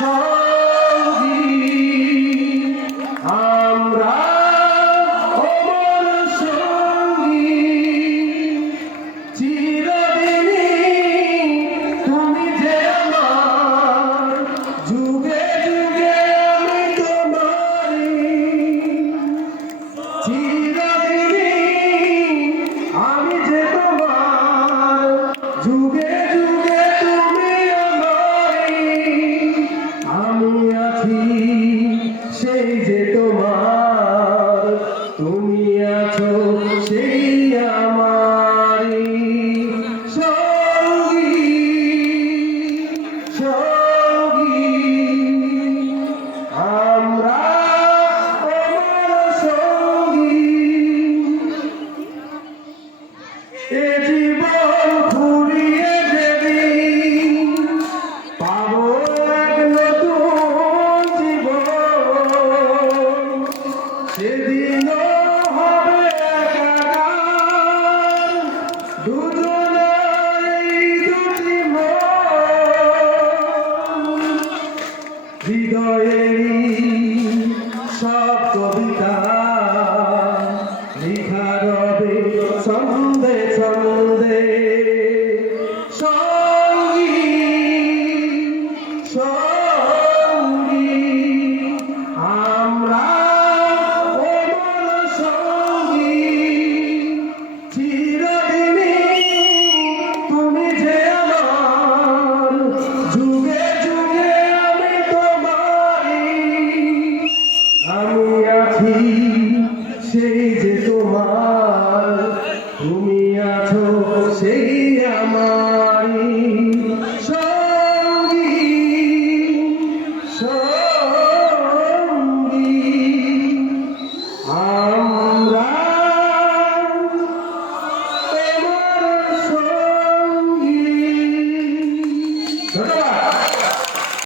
সঙ্গী আমরা অমর সঙ্গী চিরদিনই তুমি যে আমার যুগে যুগে আমি তোমারই চিরদিনই আমি যে তোমার যুগে যুগে তুমি আমারই আমি আছি সেই যে তোমার তুমি আছো সেই আমারই সঙ্গী সঙ্গী আমরা অমর সঙ্গী এ জীবন ফুরিয়ে যেদিন পাবো এক নতুন জীবন সেদিনও হবে একাকার দুজনের দুটি মন হৃদয়েরই সব কবিতা